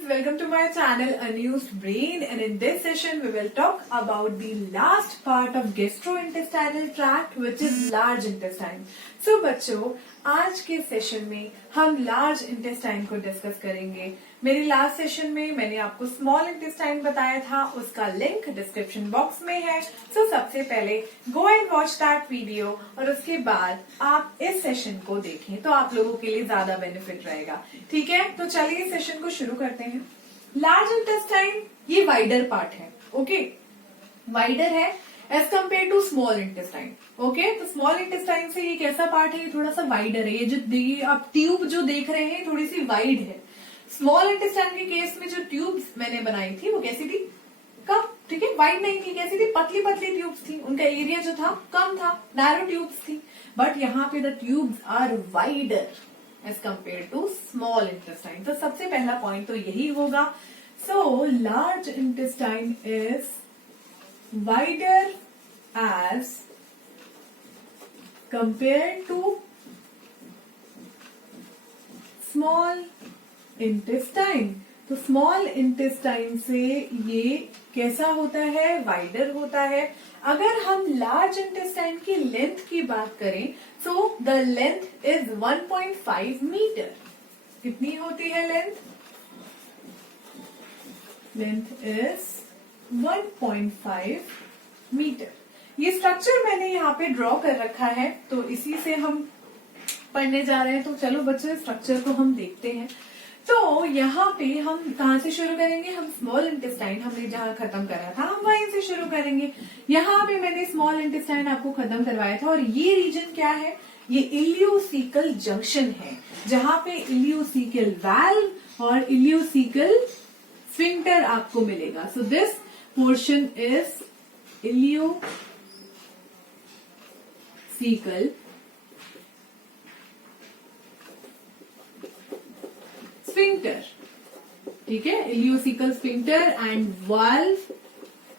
friends, welcome to my channel Unused Brain, and in this session we will talk about the last part of gastrointestinal tract which is large intestine. So बच्चों, आज के session में हम large intestine को discuss करेंगे। मेरी last session में मैंने आपको स्मॉल इंटेस्टाइन बताया था, उसका लिंक डिस्क्रिप्शन बॉक्स में है। सो सबसे पहले go and watch that video और उसके बाद आप इस सेशन को देखें तो आप लोगों के लिए ज्यादा बेनिफिट रहेगा। ठीक है, तो चलिए सेशन को शुरू करते हैं। लार्ज इंटेस्टाइन ये वाइडर पार्ट है, ओके, वाइडर है as compare to small intestine. Okay, तो स्मॉल इंटेस्टाइन से ये कैसा पार्ट है, ये थोड़ा सा वाइडर है। ये जो आप ट्यूब जो देख रहे हैं थोड़ी सी वाइड है। स्मॉल इंटेस्टाइन के केस में जो ट्यूब्स मैंने बनाई थी वो कैसी थी, कम, ठीक है, वाइड नहीं थी, कैसी थी, पतली पतली ट्यूब्स थी। उनका एरिया जो था कम था, नैरो ट्यूब्स थी। बट यहाँ पे the tubes are wider as compare to small intestine. तो सबसे पहला पॉइंट तो यही होगा। So large intestine is wider as compared to small intestine। तो स्मॉल इंटेस्टाइन से ये कैसा होता है, वाइडर होता है। अगर हम लार्ज इंटेस्टाइन की लेंथ की बात करें तो द लेंथ इज 1.5 मीटर। कितनी होती है लेंथ? Length is 1.5 metre. ये स्ट्रक्चर मैंने यहाँ पे ड्रॉ कर रखा है, तो इसी से हम पढ़ने जा रहे हैं। तो चलो बच्चों, स्ट्रक्चर को हम देखते हैं। तो यहाँ पे हम कहाँ से शुरू करेंगे, हम स्मॉल इंटेस्टाइन हमने जहाँ खत्म करा था हम वहीं से शुरू करेंगे। यहाँ पे मैंने स्मॉल इंटेस्टाइन आपको खत्म करवाया था, और ये रीजन क्या है, ये इलियोसिकल जंक्शन है, जहाँ पे इलियोसिकल वाल्व और इलियोसिकल स्फिंक्टर आपको मिलेगा। So this portion is ileocecal sphincter, ठीक है, इलियोसिकल स्फिंक्टर एंड वाल्व,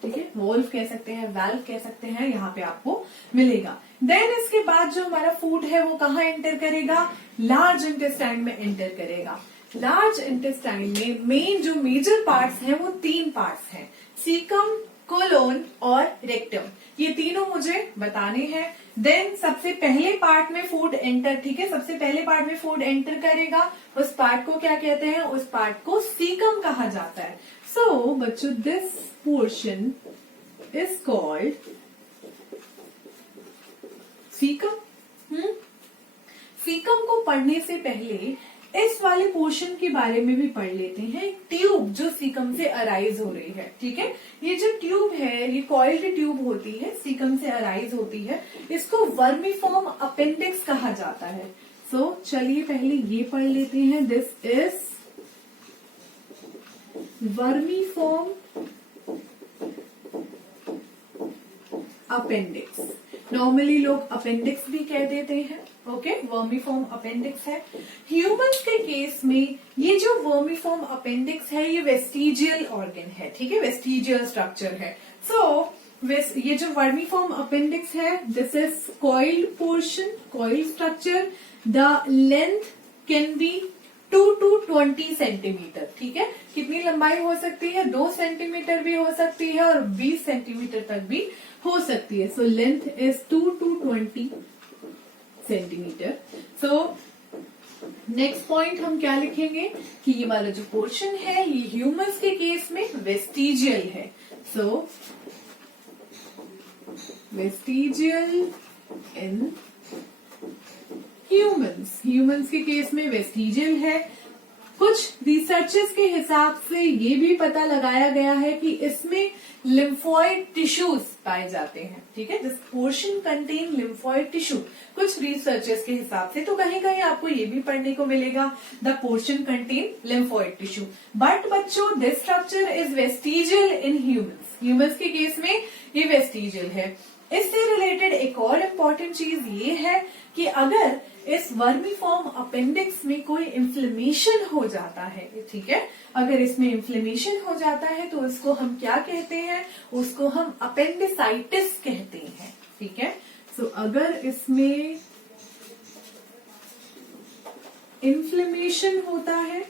ठीक है, वॉल्व कह सकते हैं, वाल्व कह सकते हैं, यहाँ पे आपको मिलेगा। देन इसके बाद जो हमारा फूड है वो कहाँ एंटर करेगा, लार्ज इंटेस्टाइन में एंटर करेगा। लार्ज इंटेस्टाइन में मेन जो मेजर पार्ट्स हैं वो 3 पार्ट्स हैं, सीकम, कोलोन और रेक्टम। ये तीनों मुझे बताने हैं। देन सबसे पहले पार्ट में फूड एंटर, ठीक है, सबसे पहले पार्ट में फूड एंटर करेगा। उस पार्ट को क्या कहते हैं, उस पार्ट को सीकम कहा जाता है। सो बच्चों, this portion is called caecum. Caecum को पढ़ने से पहले इस वाले पोर्शन के बारे में भी पढ़ लेते हैं। ट्यूब जो सीकम से अराइज हो रही है, ठीक है, ये जो ट्यूब है ये कॉइल्ड ट्यूब होती है, सीकम से अराइज होती है। इसको वर्मीफॉर्म अपेंडिक्स कहा जाता है। सो चलिए पहले ये पढ़ लेते हैं। This is vermiform appendix. Normally लोग अपेंडिक्स भी कह देते हैं, ओके, वर्मीफॉर्म अपेंडिक्स है। ह्यूमंस के केस में ये जो वर्मीफॉर्म अपेंडिक्स है ये वेस्टिजियल ऑर्गन है, ठीक है, वेस्टिजियल स्ट्रक्चर है। सो ये जो वर्मीफॉर्म अपेंडिक्स है, this is coiled portion, coiled structure. The length can be 2 to 20 centimetre, ठीक है। कितनी लंबाई हो सकती है, 2 सेंटीमीटर भी हो सकती है और 20 सेंटीमीटर तक भी हो सकती है। So length is 2 to 20 centimetre. So next point हम क्या लिखेंगे कि ये वाला जो पोर्शन है ये ह्यूमंस के केस में वेस्टिजियल है। सो वेस्टिजियल इन ह्यूमंस के केस में वेस्टिजियल है। कुछ रिसर्चेस के हिसाब से ये भी पता लगाया गया है कि इसमें लिम्फॉइड टिश्यूज पाए जाते हैं, ठीक है, this portion contain lymphoid tissue. कुछ रिसर्चेस के हिसाब से, तो कहीं कहीं आपको ये भी पढ़ने को मिलेगा the portion contain lymphoid tissue. But बच्चों, this structure is vestigial in humans के केस में ये वेस्टिजियल है। इससे रिलेटेड एक और इम्पोर्टेंट चीज ये है कि अगर इस वर्मीफॉर्म अपेंडिक्स में कोई इन्फ्लेमेशन हो जाता है, ठीक है, अगर इसमें इन्फ्लेमेशन हो जाता है तो इसको हम क्या कहते हैं, उसको हम अपेंडिसाइटिस कहते हैं, ठीक है। सो अगर इसमें इन्फ्लेमेशन होता है,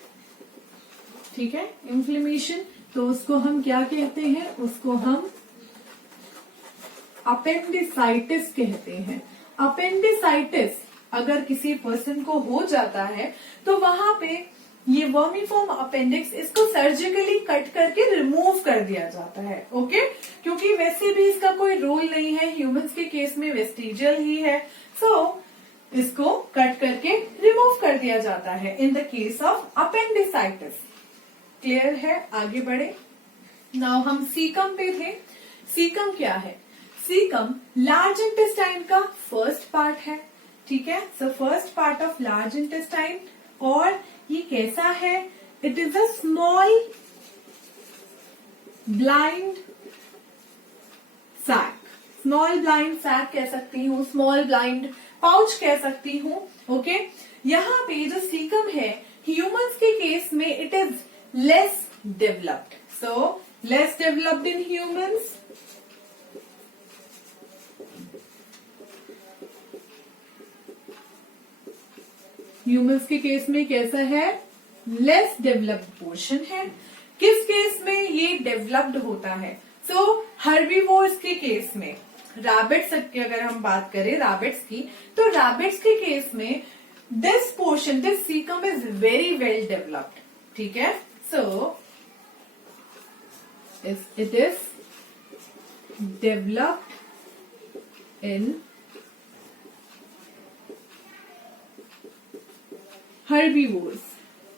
ठीक है, इन्फ्लेमेशन, तो उसको हम क्या कहते हैं, उसको हम अपेंडिसाइटिस कहते हैं। अपेंडिसाइटिस अगर किसी पर्सन को हो जाता है तो वहां पे ये वर्मीफॉर्म अपेंडिक्स, इसको सर्जिकली कट करके रिमूव कर दिया जाता है। ओके, क्योंकि वैसे भी इसका कोई रोल नहीं है, ह्यूमंस के केस में वेस्टिजियल ही है, सो इसको कट करके रिमूव कर दिया जाता है in the case of appendicitis. Clear है, आगे बढ़े। नाउ हम सीकम पे थे। सीकम क्या है? सीकम लार्ज इंटेस्टाइन का फर्स्ट पार्ट है, ठीक है, so first part of large intestine. और ये कैसा है? It is a small blind sac. Small blind sac कह सकती हूँ, स्मॉल ब्लाइंड पाउच कह सकती हूँ। ओके, यहाँ पे जो सीकम है ह्यूमंस के केस में it is less developed, so less developed in humans. Humans के केस में कैसा है? लेस डेवलप्ड पोर्शन है। किस केस में ये डेवलप्ड होता है? सो हर्बीवोर्स के केस में, रैबिट्स की अगर हम बात करें रैबिट्स की, तो रैबिट्स के केस में this portion, this caecum is very well developed, ठीक है, so it is developed in herbivores,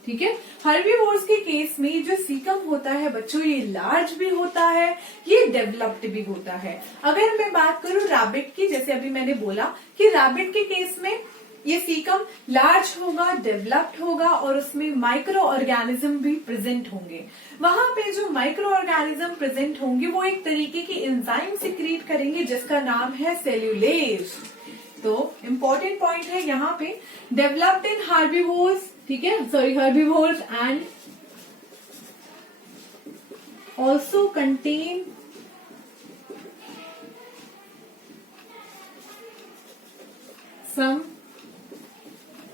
ठीक है। हर्बीवोर्स के केस में जो सीकम होता है बच्चों, ये लार्ज भी होता है, ये डेवलप्ड भी होता है। अगर मैं बात करूं रैबिट की, जैसे अभी मैंने बोला कि रैबिट के केस में ये सीकम लार्ज होगा, डेवलप्ड होगा और उसमें माइक्रो ऑर्गेनिज्म भी प्रेजेंट होंगे। वहां पे जो माइक्रो ऑर्गेनिज्म प्रेजेंट होंगे वो एक तरीके की एंजाइम सिक्रीट करेंगे जिसका नाम है सेल्यूलेज। तो इम्पोर्टेंट पॉइंट है यहाँ पे, डेवलप्ड इन हर्बीवोर्स, ठीक है, sorry herbivores and also contain some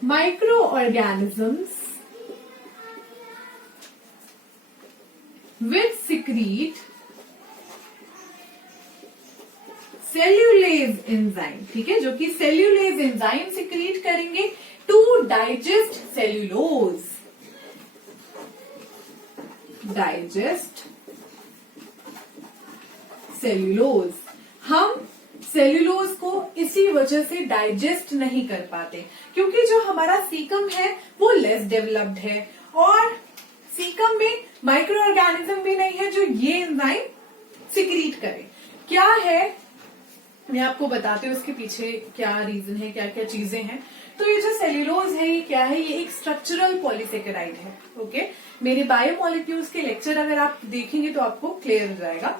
microorganisms which secrete cellulase enzyme, ठीक है, जो कि सेल्यूलेज एंजाइम सिक्रीट करेंगे to digest cellulose. Digest cellulose, हम सेल्यूलोज को इसी वजह से डाइजेस्ट नहीं कर पाते क्योंकि जो हमारा सीकम है वो लेस डेवलप्ड है और सीकम में माइक्रो ऑर्गेनिज्म भी नहीं है जो ये एंजाइम सिक्रीट करे। क्या है, मैं आपको बताती हूँ इसके पीछे क्या रीजन है, क्या क्या चीजें हैं। तो ये जो सेल्यूलोज है ये क्या है? ये एक स्ट्रक्चरल पॉलीसेकेराइड है। ओके, मेरे बायोमोलिक्यूल्स के लेक्चर अगर आप देखेंगे तो आपको क्लियर हो जाएगा।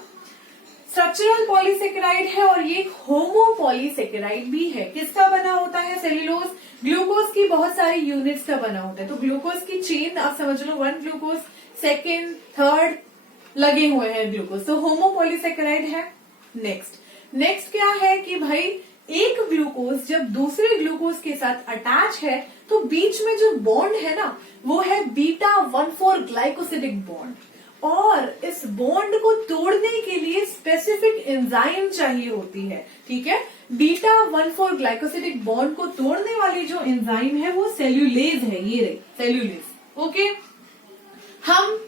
स्ट्रक्चरल पॉलीसेकेराइड है और ये एक होमोपॉलीसेकेराइड भी है। किसका बना होता है सेल्यूलोज? ग्लूकोज की बहुत सारी यूनिट्स का बना होता है। तो ग्लूकोज की चेन आप समझ लो, 1 ग्लूकोज, सेकेंड, थर्ड लगे हुए हैं ग्लूकोज, तो होमोपॉलीसेकेराइड है। नेक्स्ट क्या है कि भाई एक ग्लूकोज जब दूसरे ग्लूकोज के साथ अटैच है तो बीच में जो बॉन्ड है ना वो है बीटा 1,4 ग्लाइकोसिडिक बॉन्ड, और इस बॉन्ड को तोड़ने के लिए स्पेसिफिक एंजाइम चाहिए होती है। ठीक है, बीटा 1,4 ग्लाइकोसिडिक बॉन्ड को तोड़ने वाली जो एंजाइम है वो सेल्यूलेज है, ये रही सेल्यूलेज। ओके, हम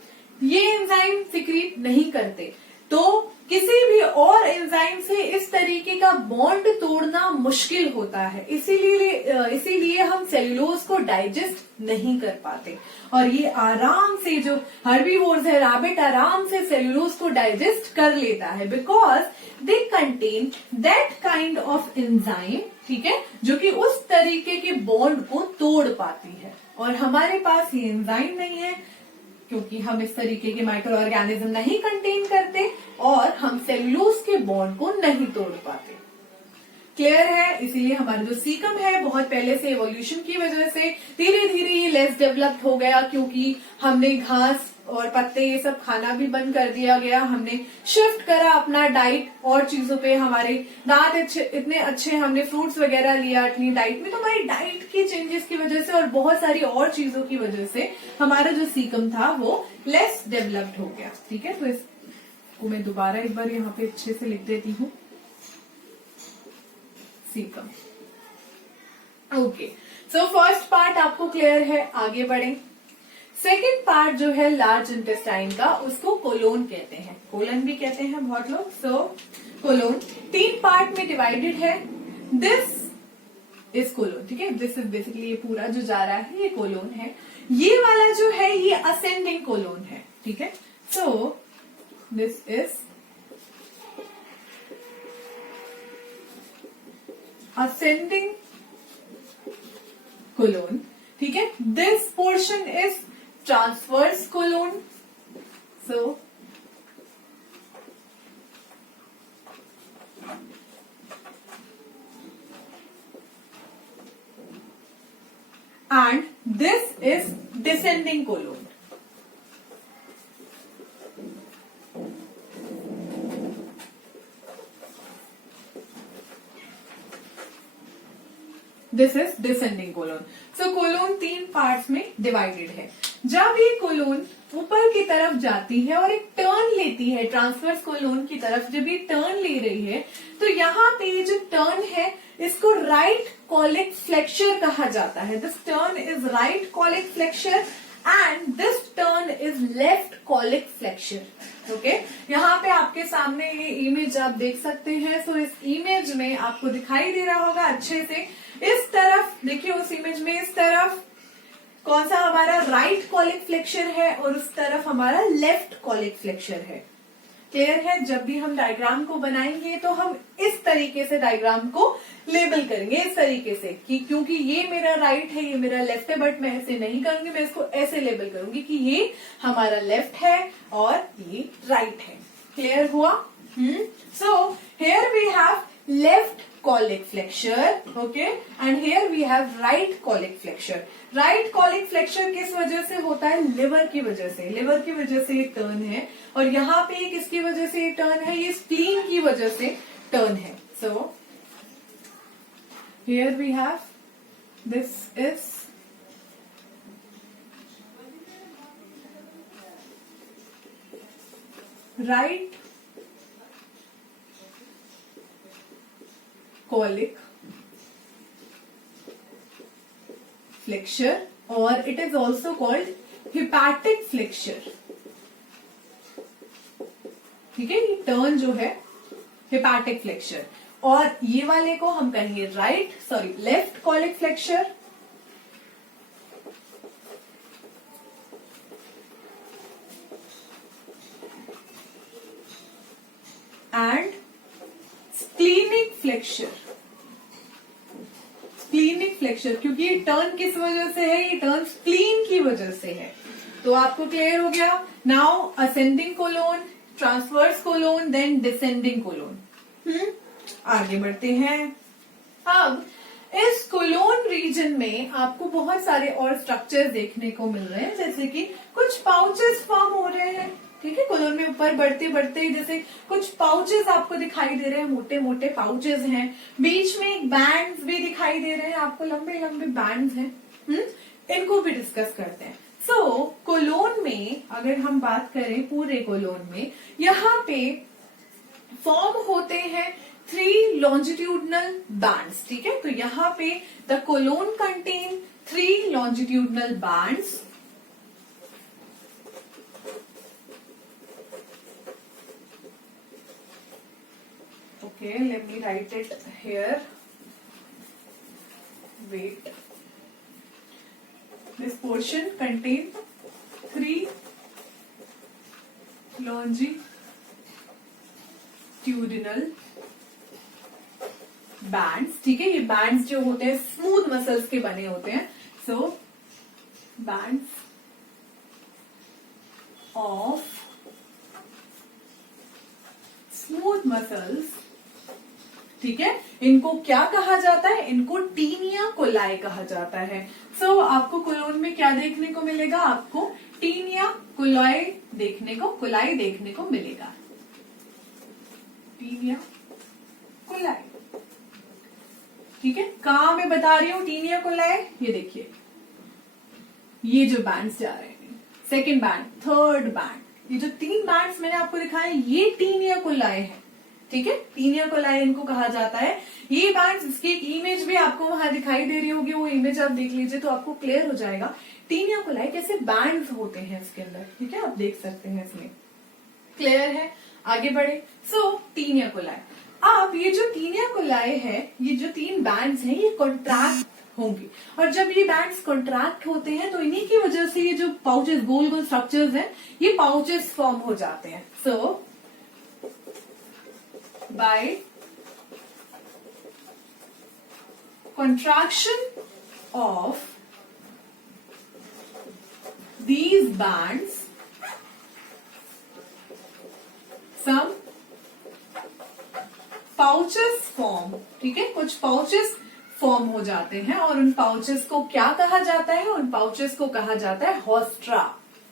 ये एंजाइम सिक्रीट नहीं करते, तो किसी भी और एंजाइम से इस तरीके का बॉन्ड तोड़ना मुश्किल होता है, इसीलिए हम सेल्यूलोज को डाइजेस्ट नहीं कर पाते। और ये आराम से जो हर्बीवोर्स है, रैबिट आराम से सेल्यूलोज को डाइजेस्ट कर लेता है because they contain that kind of enzyme, ठीक है, जो कि उस तरीके के बॉन्ड को तोड़ पाती है। और हमारे पास ये एंजाइम नहीं है क्योंकि हम इस तरीके के माइक्रो ऑर्गेनिज्म नहीं कंटेन करते और हम सेल्यूलोज के बॉन्ड को नहीं तोड़ पाते। क्लियर है? इसीलिए हमारा जो सीकम है बहुत पहले से इवोल्यूशन की वजह से धीरे धीरे ये लेस डेवलप्ड हो गया, क्योंकि हमने घास और पत्ते ये सब खाना भी बंद कर दिया गया, हमने शिफ्ट करा अपना डाइट और चीजों पे, हमारे दांत इतने अच्छे, हमने फ्रूट्स वगैरह लिया अपनी डाइट में, तो हमारी डाइट के चेंजेस की वजह से और बहुत सारी और चीजों की वजह से हमारा जो सीकम था वो लेस डेवलप्ड हो गया। ठीक है, तो इसको मैं दोबारा एक बार यहाँ पे अच्छे से लिख देती हूँ, सीकम। ओके, सो फर्स्ट पार्ट आपको क्लियर है, आगे बढ़े। सेकेंड पार्ट जो है लार्ज इंटेस्टाइन का, उसको कोलोन कहते हैं, कोलन भी कहते हैं बहुत लोग। सो कोलोन 3 पार्ट में डिवाइडेड है। दिस इज कोलोन, ठीक है, दिस इज बेसिकली ये पूरा जो जा रहा है ये कोलोन है। ये वाला जो है ये असेंडिंग कोलोन है, ठीक है। So this is ascending colon, ठीक है। This portion is transverse colon. So and this is descending colon. This is descending colon. So colon 3 parts में डिवाइडेड है। जब ये कोलोन ऊपर की तरफ जाती है और एक टर्न लेती है ट्रांसवर्स कोलोन की तरफ, जब ये टर्न ले रही है तो यहाँ पे ये जो टर्न है इसको राइट कॉलिक फ्लेक्चर कहा जाता है। This turn is right colic flexure and this turn is left colic flexure. Okay, यहाँ पे आपके सामने ये इमेज आप देख सकते हैं। सो इस इमेज में आपको दिखाई दे रहा होगा अच्छे से, इस तरफ देखिए, उस इमेज में इस तरफ कौन सा हमारा राइट कॉलिक फ्लेक्चर है और उस तरफ हमारा लेफ्ट कॉलिक फ्लेक्चर है। क्लियर है? जब भी हम डायग्राम को बनाएंगे तो हम इस तरीके से डायग्राम को लेबल करेंगे, इस तरीके से कि क्योंकि ये मेरा राइट है, ये मेरा लेफ्ट है, बट मैं ऐसे नहीं करूंगी, मैं इसको ऐसे लेबल करूंगी कि ये हमारा लेफ्ट है और ये राइट है। क्लियर हुआ? So here we have left colic flexure, okay, and here we have right colic flexure. Right colic flexure किस वजह से होता है? लिवर की वजह से, लिवर की वजह से ये टर्न है, और यहाँ पे किसकी वजह से ये टर्न है? ये स्प्लीन की वजह से टर्न है। So here we have, this is right colic flexure or it is also called hepatic flexure। ठीक है, ये टर्न जो है हेपाटिक फ्लेक्चर, और ये वाले को हम कहेंगे left colic flexure. And splenic flexure, splenic flexure, क्योंकि ये टर्न किस वजह से है? ये टर्न स्प्लीन की वजह से है। तो आपको क्लियर हो गया? Now ascending colon, transverse colon, then descending colon. आगे बढ़ते हैं। अब इस कोलोन रीजन में आपको बहुत सारे और स्ट्रक्चर्स देखने को मिल रहे हैं, जैसे कि कुछ पाउचेस फॉर्म हो रहे हैं। ठीक है, कोलोन में ऊपर बढ़ते बढ़ते जैसे कुछ पाउचेस आपको दिखाई दे रहे हैं, मोटे मोटे पाउचेस हैं। बीच में बैंड्स भी दिखाई दे रहे हैं आपको, लंबे लंबे बैंड्स हैं। इनको भी डिस्कस करते हैं। सो कोलोन में अगर हम बात करें पूरे कोलोन में, यहाँ पे फॉर्म होते हैं 3 लॉन्जिट्यूडनल बैंड्स। ठीक है, तो यहाँ पे the colon contain 3 longitudinal bands. Okay, let me write it here. Wait. This portion contains 3 longitudinal bands। ठीक है, ये बैंड्स जो होते हैं स्मूथ मसल्स के बने होते हैं। सो बैंड्स ऑफ स्मूथ मसल्स ठीक है, इनको क्या कहा जाता है? इनको टीनिया कोलाई कहा जाता है। सो आपको कोलोन में क्या देखने को मिलेगा? आपको टीनिया कोलाई देखने को मिलेगा। टीनिया कोलाई, ठीक है। कहां मैं बता रही हूं टीनिया कोलाई? ये देखिए, ये जो बैंड्स जा रहे हैं, सेकेंड बैंड, थर्ड बैंड, ये जो 3 बैंड्स मैंने आपको दिखाए, ये टीनिया कोलाई है, ठीक है। टीनिया कोलाई इनको कहा जाता है। ये बैंड्स, इसकी एक इमेज भी आपको वहां दिखाई दे रही होगी, वो इमेज आप देख लीजिए तो आपको क्लियर हो जाएगा टीनिया कोलाई कैसे बैंड्स होते हैं इसके अंदर, ठीक है। आप देख सकते हैं इसमें, क्लियर है। आगे बढ़े। सो टीनिया कोलाई, अब ये जो टीनिया कोलाई है, ये जो 3 बैंड्स हैं, ये कॉन्ट्रैक्ट होंगे, और जब ये बैंड्स कॉन्ट्रैक्ट होते हैं तो इन्हीं की वजह से ये जो पाउचेस, गोल गोल स्ट्रक्चर्स हैं, ये पाउचेस फॉर्म हो जाते हैं। सो bye contraction of these bands, some pouches form, ठीक है, कुछ पाउचेस फॉर्म हो जाते हैं, और उन पाउचेस को क्या कहा जाता है? उन पाउचेस को कहा जाता है हॉस्ट्रा,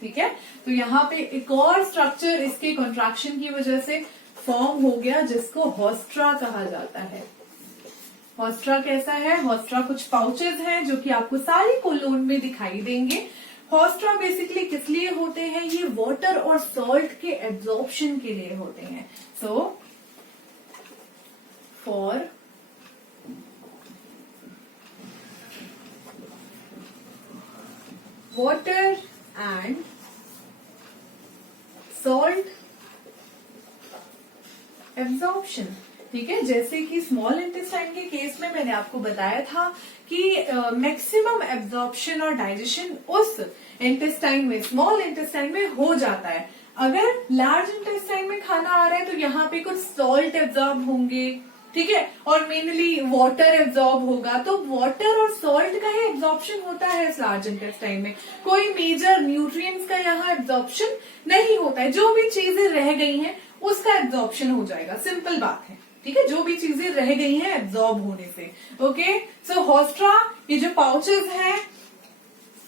ठीक है। तो यहाँ पे एक और स्ट्रक्चर इसके कॉन्ट्रैक्शन की वजह से फॉर्म हो गया, जिसको हॉस्ट्रा कहा जाता है। हॉस्ट्रा कैसा है? हॉस्ट्रा कुछ पाउचेस हैं जो कि आपको सारी कोलोन में दिखाई देंगे। हॉस्ट्रा बेसिकली किस लिए होते हैं? ये वाटर और सॉल्ट के एब्जॉर्प्शन के लिए होते हैं। So for water and salt absorption, ठीक है। जैसे कि स्मॉल इंटेस्टाइन के केस में मैंने आपको बताया था कि मैक्सिमम एब्जॉर्प्शन और डाइजेशन उस इंटेस्टाइन में, स्मॉल इंटेस्टाइन में हो जाता है। अगर लार्ज इंटेस्टाइन में खाना आ रहा है तो यहाँ पे कुछ सॉल्ट एब्जॉर्ब होंगे, ठीक है, और मेनली वाटर एब्जॉर्ब होगा। तो वाटर और सॉल्ट का ही एब्जॉर्प्शन होता है इस लार्ज इंटेस्टाइन में, कोई मेजर न्यूट्रिएंट्स का यहाँ एब्जॉर्प्शन नहीं होता है। जो भी चीजें रह गई हैं उसका एब्जॉर्प्शन हो जाएगा, सिंपल बात है, ठीक है। जो भी चीजें रह गई हैं एब्जॉर्ब होने से, ओके। सो हॉस्ट्रा, ये जो पाउचेस हैं,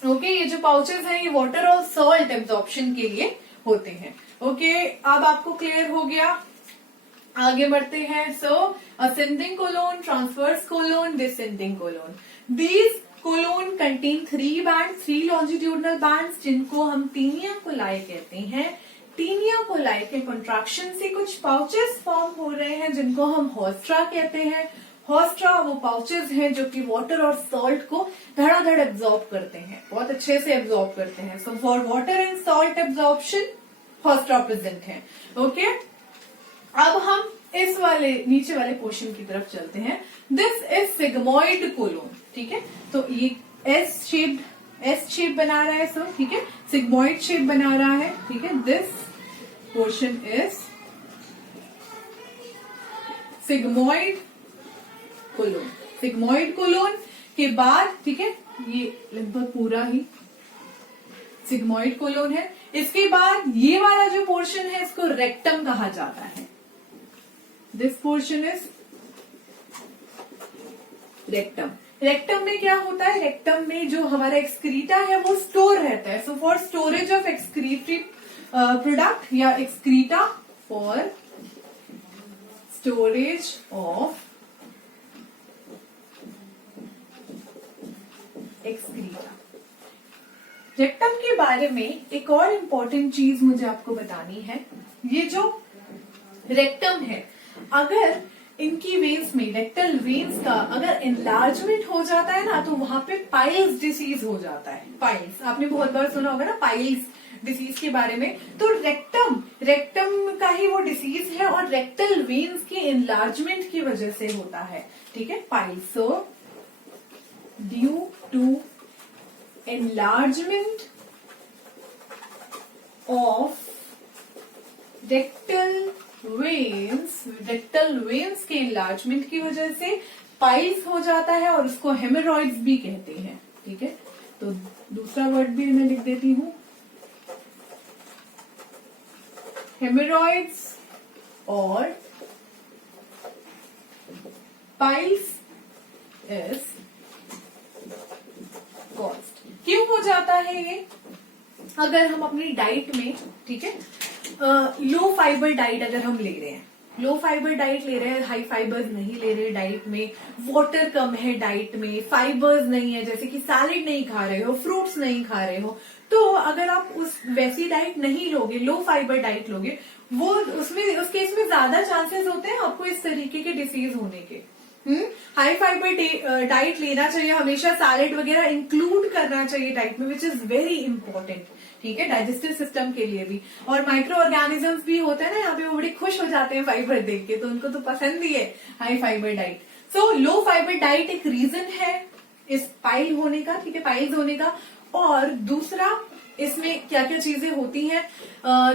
ओके, ये जो पाउचेस हैं, ये वाटर और सॉल्ट एब्जॉर्प्शन के लिए होते हैं, ओके। अब आपको क्लियर हो गया, आगे बढ़ते हैं। So ascending colon, transverse colon, descending colon. These colon contain 3 band, 3 longitudinal bands, जिनको हम टीनिया कोलाई कहते हैं। टीनिया कोलाई के कॉन्ट्रैक्शन से कुछ पाउचेस फॉर्म हो रहे हैं, जिनको हम हॉस्ट्रा कहते हैं। हॉस्ट्रा वो पाउचेस हैं जो कि वाटर और सॉल्ट को धड़ाधड़ एब्जॉर्ब करते हैं, बहुत अच्छे से एब्जॉर्ब करते हैं। So for water and salt absorption haustra present है, ओके। अब हम इस वाले नीचे वाले पोर्शन की तरफ चलते हैं। दिस इज सिग्मोइड कोलोन, ठीक है। तो ये एस शेप बना रहा है, सो ठीक है, सिग्मोइड शेप बना रहा है, ठीक है। This portion is sigmoid colon. Sigmoid colon के बाद, ठीक है, ये लगभग पूरा ही सिग्मोइड कोलोन है। इसके बाद ये वाला जो पोर्शन है, इसको रेक्टम कहा जाता है। This portion is rectum. Rectum में क्या होता है? रेक्टम में जो हमारा एक्सक्रीटा है वो स्टोर रहता है। So for storage of excretory product या excreta, for storage of excreta. Rectum के बारे में एक और इम्पोर्टेंट चीज मुझे आपको बतानी है। ये जो रेक्टम है, अगर इनकी वेन्स में, रेक्टल वेन्स का अगर एनलार्जमेंट हो जाता है ना, तो वहां पे पाइल्स डिसीज हो जाता है। पाइल्स आपने बहुत बार सुना होगा ना, पाइल्स डिसीज के बारे में। तो रेक्टम का ही वो डिसीज है, और रेक्टल वेन्स के एनलार्जमेंट की वजह से होता है, ठीक है, piles. So due to enlargement of rectal veins के enlargement की वजह से पाइल्स हो जाता है, और उसको हेमोरॉइड्स भी कहते हैं, ठीक है। तो दूसरा वर्ड भी मैं लिख देती हूँ, हेमोरॉइड्स और पाइल्स इज कॉज्ड। क्यों हो जाता है ये? अगर हम अपनी डाइट में, ठीक है, लो फाइबर डाइट अगर हम ले रहे हैं, लो फाइबर डाइट ले रहे हैं, हाई फाइबर्स नहीं ले रहे डाइट में, वाटर कम है डाइट में, फाइबर्स नहीं है, जैसे कि सैलेड नहीं खा रहे हो, फ्रूट्स नहीं खा रहे हो, तो अगर आप उस वैसी डाइट नहीं लोगे, लो फाइबर डाइट लोगे, वो उसमें उस केस में ज्यादा चांसेस होते हैं आपको इस तरीके के डिसीज होने के। हाई फाइबर डाइट लेना चाहिए, हमेशा सैलेड वगैरह इंक्लूड करना चाहिए डाइट में, विच इज वेरी इंपॉर्टेंट, ठीक है, डाइजेस्टिव सिस्टम के लिए भी। और माइक्रो ऑर्गेनिजम्स भी होते हैं ना यहाँ पे, वो बड़े खुश हो जाते हैं फाइबर देख के, तो उनको तो पसंद ही है हाई फाइबर डाइट। सो लो फाइबर डाइट एक रीजन है इस पाइल होने का, ठीक है, पाइल्स होने का। और दूसरा, इसमें क्या क्या चीजें होती हैं,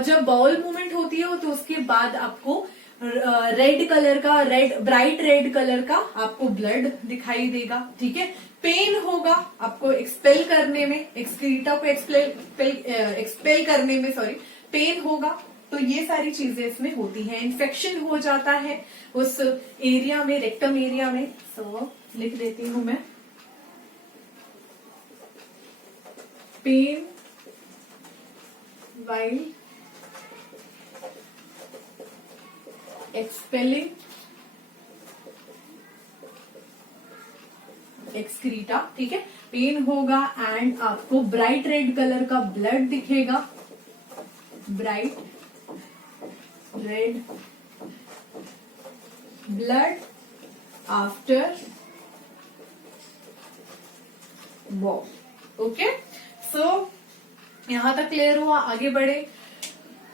जब बाउल मूवमेंट होती है तो उसके बाद आपको रेड कलर का, ब्राइट रेड कलर का आपको ब्लड दिखाई देगा, ठीक है। पेन होगा आपको एक्सपेल करने में, एक्सक्रीटा को एक्सपेल करने में, सॉरी, पेन होगा। तो ये सारी चीजें इसमें होती हैं। इन्फेक्शन हो जाता है उस एरिया में, रेक्टम एरिया में। सो लिख देती हूं मैं, पेन while expelling excreta, ठीक है, पेन होगा एंड आपको ब्राइट रेड कलर का ब्लड दिखेगा, bright red blood after walk. Okay, so यहां तक क्लियर हुआ, आगे बढ़े।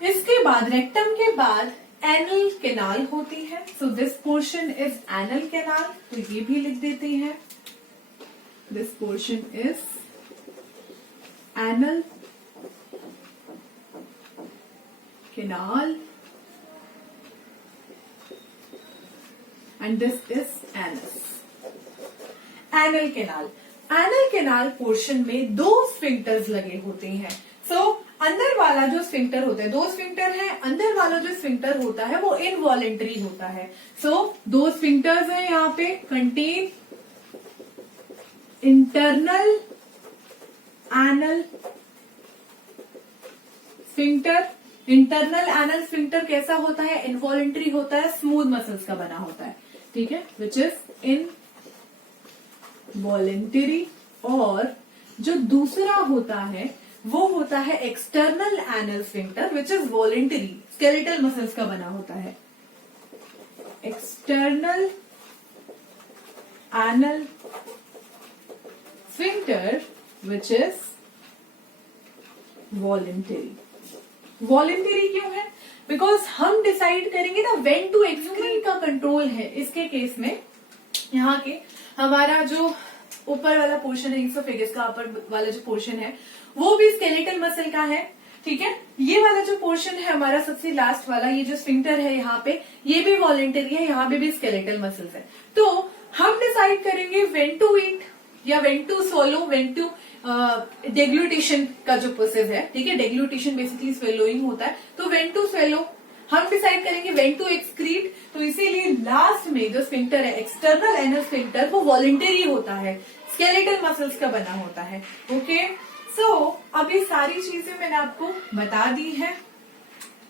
इसके बाद रेक्टम के बाद एनल कैनाल होती है। So this portion is anal canal, तो ये भी लिख देते हैं, this portion is anal canal and this is anus. Anal canal, anal canal portion में दो स्फिंक्टर्स लगे होते हैं। सो अंदर वाला जो स्फिंक्टर होता है, दो स्फिंक्टर है, अंदर वाला जो स्फिंक्टर होता है वो इनवॉलेंटरी होता है। सो दो स्फिंक्टर्स हैं यहाँ पे, contain internal anal sphincter. Internal anal sphincter कैसा होता है? इनवॉलेंटरी होता है, स्मूथ मसल्स का बना होता है, ठीक है, विच इज इन वॉलेंटरी। और जो दूसरा होता है वो होता है external anal sphincter, which is voluntary, skeletal muscles का बना होता है। External anal sphincter which is voluntary. Voluntary क्यों है? बिकॉज हम डिसाइड करेंगे ना व्हेन टू एक्सक्रीट का कंट्रोल है इसके केस में। यहाँ के हमारा जो ऊपर वाला पोर्शन है, इसोफेगस का अपर वाला जो पोर्शन है वो भी स्केलेटल मसल का है, ठीक है। ये वाला जो पोर्शन है हमारा सबसे लास्ट वाला, ये जो स्फिंक्टर है यहाँ पे, ये भी वॉलेंटरी है, यहाँ पे भी स्केलेटल मसल्स है। तो हम डिसाइड करेंगे व्हेन टू ईट या when to swallow, when to deglutition का जो प्रोसेस है, ठीक है, डेग्लूटेशन बेसिकली स्वेलोइंग होता है, तो व्हेन टू स्वेलो हम डिसाइड करेंगे, व्हेन टू एक्सक्रीट। तो इसीलिए लास्ट में जो स्फिंक्टर है, एक्सटर्नल एनल स्फिंक्टर, वो वॉलेंटरी होता है, स्केलेटल मसल्स का बना होता है। ओके, सो अब ये सारी चीजें मैंने आपको बता दी है,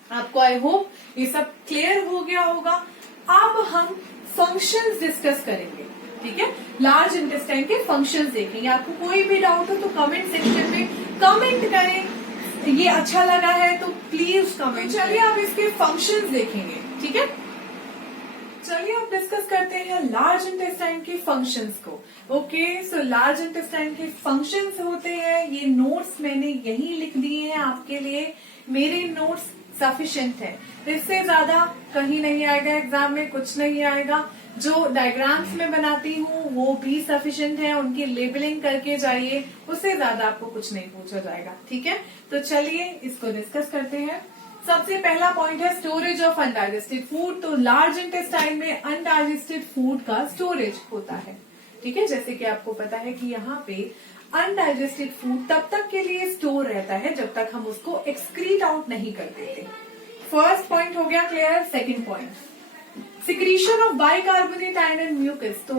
आपको आई होप ये सब क्लियर हो गया होगा। अब हम फंक्शंस डिस्कस करेंगे, ठीक है, लार्ज इंटेस्टाइन के फंक्शंस देखेंगे। आपको कोई भी डाउट हो तो कमेंट सेक्शन में कमेंट करें, ये अच्छा लगा है तो प्लीज कमेंट। चलिए अब इसके फंक्शंस देखेंगे, ठीक है। चलिए अब डिस्कस करते हैं लार्ज इंटेस्टाइन के फंक्शंस को। ओके, सो लार्ज इंटेस्टाइन के फंक्शंस होते हैं, ये नोट्स मैंने यही लिख दिए हैं आपके लिए, मेरे नोट्स सफिशिएंट है, इससे ज्यादा कहीं नहीं आएगा एग्जाम में, कुछ नहीं आएगा। जो डायग्राम्स में बनाती हूँ वो भी सफिशिएंट है, उनकी लेबलिंग करके जाइए, उससे ज्यादा आपको कुछ नहीं पूछा जाएगा, ठीक है। तो चलिए इसको डिस्कस करते हैं। सबसे पहला पॉइंट है स्टोरेज ऑफ अनडाइजेस्टेड फूड। तो लार्ज इंटेस्टाइन में अनडाइजेस्टेड फूड का स्टोरेज होता है, ठीक है। जैसे कि आपको पता है कि यहाँ पे अनडाइजेस्टेड फूड तब तक के लिए स्टोर रहता है जब तक हम उसको एक्सक्रीट आउट नहीं कर देते। फर्स्ट पॉइंट हो गया clear. Second point, secretion of bicarbonate ion and mucus, तो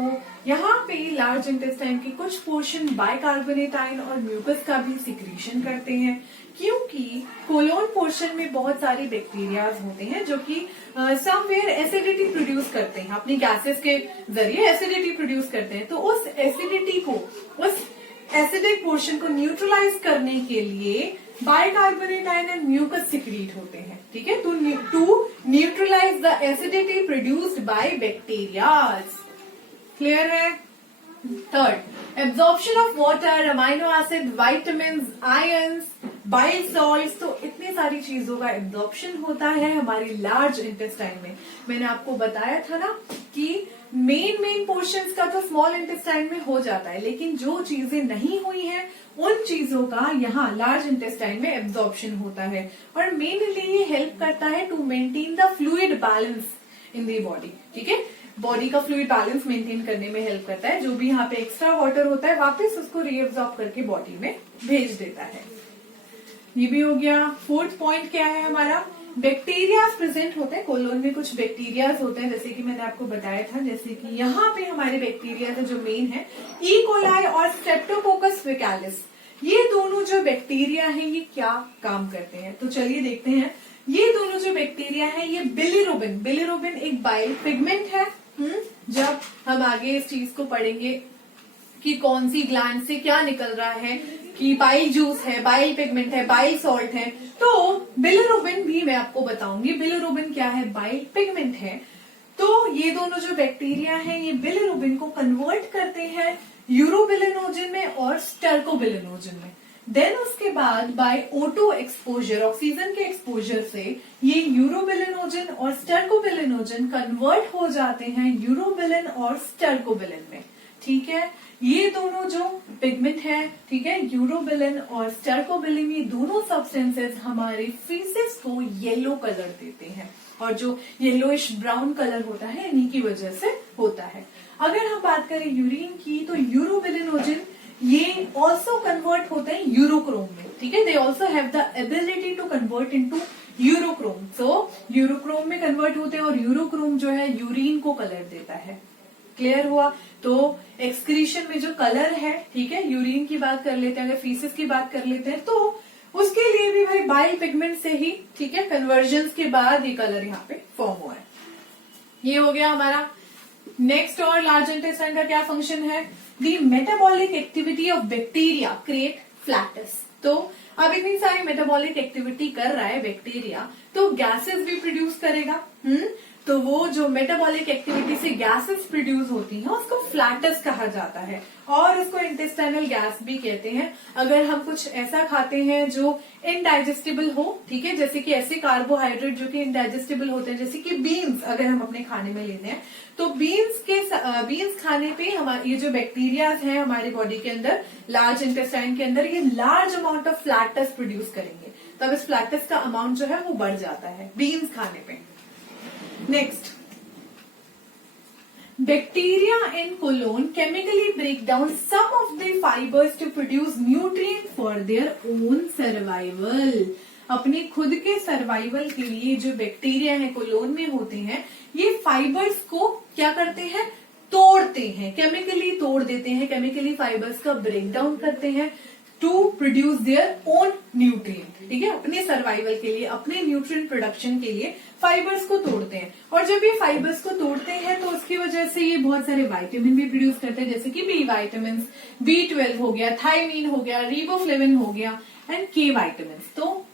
यहाँ पे लार्ज इंटेस्टाइन के कुछ पोर्शन बाइकार्बोनेट आयन और म्यूकस का भी सिक्रीशन करते हैं, क्योंकि कोलोन पोर्शन में बहुत सारे बैक्टीरियाज होते हैं जो कि समवेयर एसिडिटी प्रोड्यूस करते हैं, अपनी गैसेस के जरिए एसिडिटी प्रोड्यूस करते हैं। तो उस एसिडिटी को, उस एसिडिक पोर्शन को न्यूट्रलाइज करने के लिए bicarbonate ion and mucus secrete होते हैं, ठीक है, to neutralise the acidity produced by bacterias. Clear है? Third, absorption of water, amino acid, vitamin, ions, bile salts, तो इतनी सारी चीजों का एब्जॉर्प्शन होता है हमारी लार्ज इंटेस्टाइन में। मैंने आपको बताया था ना कि मेन पोर्शंस का तो स्मॉल इंटेस्टाइन में हो जाता है, लेकिन जो चीजें नहीं हुई हैं उन चीजों का यहाँ लार्ज इंटेस्टाइन में एब्जॉर्प्शन होता है, और मेनली ये हेल्प करता है to maintain the fluid balance in the body, ठीक है, बॉडी का फ्लूइड बैलेंस मेंटेन करने में हेल्प करता है। जो भी यहाँ पे एक्स्ट्रा वाटर होता है वापस उसको रीअब्सॉर्ब करके बॉडी में भेज देता है। ये भी हो गया। फोर्थ पॉइंट क्या है हमारा, बैक्टीरिया प्रेजेंट होते हैं कोलोन में, कुछ बैक्टीरियाज होते हैं जैसे कि मैंने आपको बताया था, जैसे कि यहाँ पे हमारे बैक्टीरिया जो मेन है ई कोलाई और स्ट्रेप्टोकोकस फेकालिस, ये दोनों जो बैक्टीरिया हैं ये क्या काम करते हैं, तो चलिए देखते हैं। ये दोनों जो बैक्टीरिया हैं ये बिलिरुबिन एक बाइल पिगमेंट है। जब हम आगे इस चीज को पढ़ेंगे कि कौन सी ग्लैंड से क्या निकल रहा है, कि बाइल जूस है, बाइल पिगमेंट है, बाइल सॉल्ट है, तो बिलिरुबिन भी मैं आपको बताऊंगी। बिलिरुबिन क्या है, बाइल पिगमेंट है। तो ये दोनों जो बैक्टीरिया हैं ये बिलिरुबिन को कन्वर्ट करते हैं यूरोबिलिनोजन में और स्टर्कोबिलिनोजन में। देन उसके बाद बाय O2 एक्सपोजर, ऑक्सीजन के एक्सपोजर से ये यूरोबिलिनोजन और स्टर्कोबिलिनोजन कन्वर्ट हो जाते हैं यूरोबिलिन और स्टर्कोबिलिन में, ठीक है। ये दोनों जो पिगमेंट है, ठीक है, यूरोबिलिन और स्टर्कोबिलिन, ये दोनों सब्सटेंसेस हमारे फीसेस को येलो कलर देते हैं, और जो येलोइश ब्राउन कलर होता है इन्हीं की वजह से होता है। अगर हम बात करें यूरिन की, तो यूरोबिलिनोजन ये ऑल्सो कन्वर्ट होते हैं यूरोक्रोम में, ठीक है, they also have the ability to convert into urochrome. सो यूरोक्रोम में कन्वर्ट होते हैं और यूरोक्रोम जो है यूरिन को कलर देता है। क्लियर हुआ? तो एक्सक्रीशन में जो कलर है, ठीक है, यूरिन की बात कर लेते हैं, अगर फीसेस की बात कर लेते हैं तो उसके लिए भी भाई बाइल पिगमेंट से ही, ठीक है, कन्वर्जन के बाद ये कलर यहाँ पे फॉर्म हुआ है। ये हो गया हमारा। नेक्स्ट और लार्ज इंटेस्टाइन का क्या फंक्शन है, the metabolic activity of bacteria create flatus. तो अब इतनी सारी मेटाबॉलिक एक्टिविटी कर रहा है बैक्टीरिया, तो गैसेस भी प्रोड्यूस करेगा। तो वो जो मेटाबॉलिक एक्टिविटी से गैसेस प्रोड्यूस होती हैं उसको फ्लैटस कहा जाता है, और उसको इंटेस्टाइनल गैस भी कहते हैं। अगर हम कुछ ऐसा खाते हैं जो इनडाइजेस्टिबल हो, ठीक है, जैसे कि ऐसे कार्बोहाइड्रेट जो कि इनडाइजेस्टिबल होते हैं, जैसे कि बीन्स अगर हम अपने खाने में लेते हैं, तो बीन्स खाने पे हमारे ये जो बैक्टीरिया हैं हमारी बॉडी के अंदर, लार्ज इंटेस्टाइन के अंदर, ये large amount of flats produce करेंगे, तब इस फ्लैटस का अमाउंट जो है वो बढ़ जाता है बीन्स खाने पे। Next, bacteria in colon chemically break down some of the fibers to produce nutrient for their own survival। अपने खुद के सर्वाइवल के लिए जो बैक्टीरिया है कोलोन में होते हैं, ये फाइबर्स को क्या करते हैं, तोड़ते हैं, केमिकली तोड़ देते हैं, केमिकली फाइबर्स का ब्रेक डाउन करते हैं to produce their own nutrient, ठीक है, अपने सर्वाइवल के लिए, अपने न्यूट्रिएंट प्रोडक्शन के लिए फाइबर्स को तोड़ते हैं। और जब ये फाइबर्स को तोड़ते हैं तो उसकी वजह से ये बहुत सारे विटामिन भी प्रोड्यूस करते हैं, जैसे कि बी विटामिन, B12 हो गया, थायमीन हो गया, रिबोफ्लेविन हो गया एंड के विटामिन। तो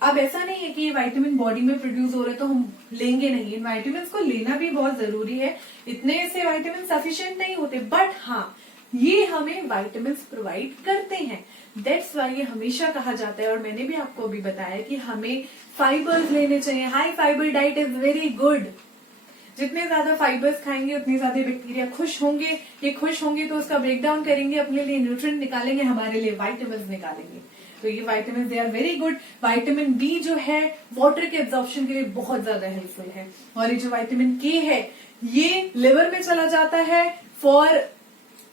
अब ऐसा नहीं है कि ये विटामिन बॉडी में प्रोड्यूस हो रहे तो हम लेंगे नहीं, इन विटामिन को लेना भी बहुत जरूरी है, इतने से विटामिन सफिशिएंट नहीं होते, बट हाँ ये हमें विटामिन प्रोवाइड करते हैं। दैट्स वाई ये हमेशा कहा जाता है, और मैंने भी आपको अभी बताया कि हमें फाइबर्स लेने चाहिए। High fibre diet is very good. जितने ज्यादा फाइबर्स खाएंगे उतने ज्यादा बैक्टीरिया खुश होंगे, ये खुश होंगे तो उसका ब्रेक डाउन करेंगे, अपने लिए न्यूट्रिएंट निकालेंगे, हमारे लिए विटामिन निकालेंगे। तो ये vitamin they are very good. Vitamin B जो है वाटर के एब्जॉर्प्शन के लिए बहुत ज्यादा हेल्पफुल है, और ये जो विटामिन के है ये लिवर में चला जाता है फॉर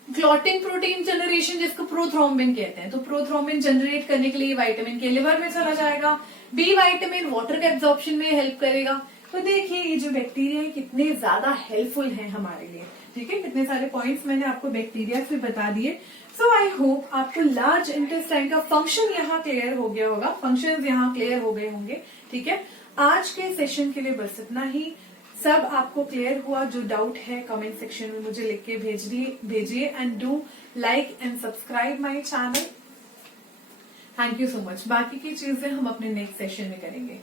क्लॉटिंग प्रोटीन जनरेशन, जिसको प्रोथ्रोम्बिन कहते हैं। तो प्रोथ्रोम्बिन जनरेट करने के लिए विटामिन के लिवर में चला जाएगा। बी विटामिन वाटर के एब्जॉर्प्शन में हेल्प करेगा। तो देखिए ये जो बैक्टीरिया है कितने ज्यादा हेल्पफुल हैं हमारे लिए। ठीक है, कितने सारे पॉइंट्स मैंने आपको बैक्टीरिया से बता दिए। सो आई होप आपको लार्ज इंटेस्टाइन का फंक्शन यहाँ क्लियर हो गया होगा, फंक्शंस यहाँ क्लियर हो गए होंगे। ठीक है, आज के सेशन के लिए बस इतना ही। सब आपको क्लियर हुआ? जो डाउट है कमेंट सेक्शन में मुझे लिख के भेजिए and do like and subscribe my channel. Thank you so much. बाकी की चीजें हम अपने नेक्स्ट सेशन में करेंगे।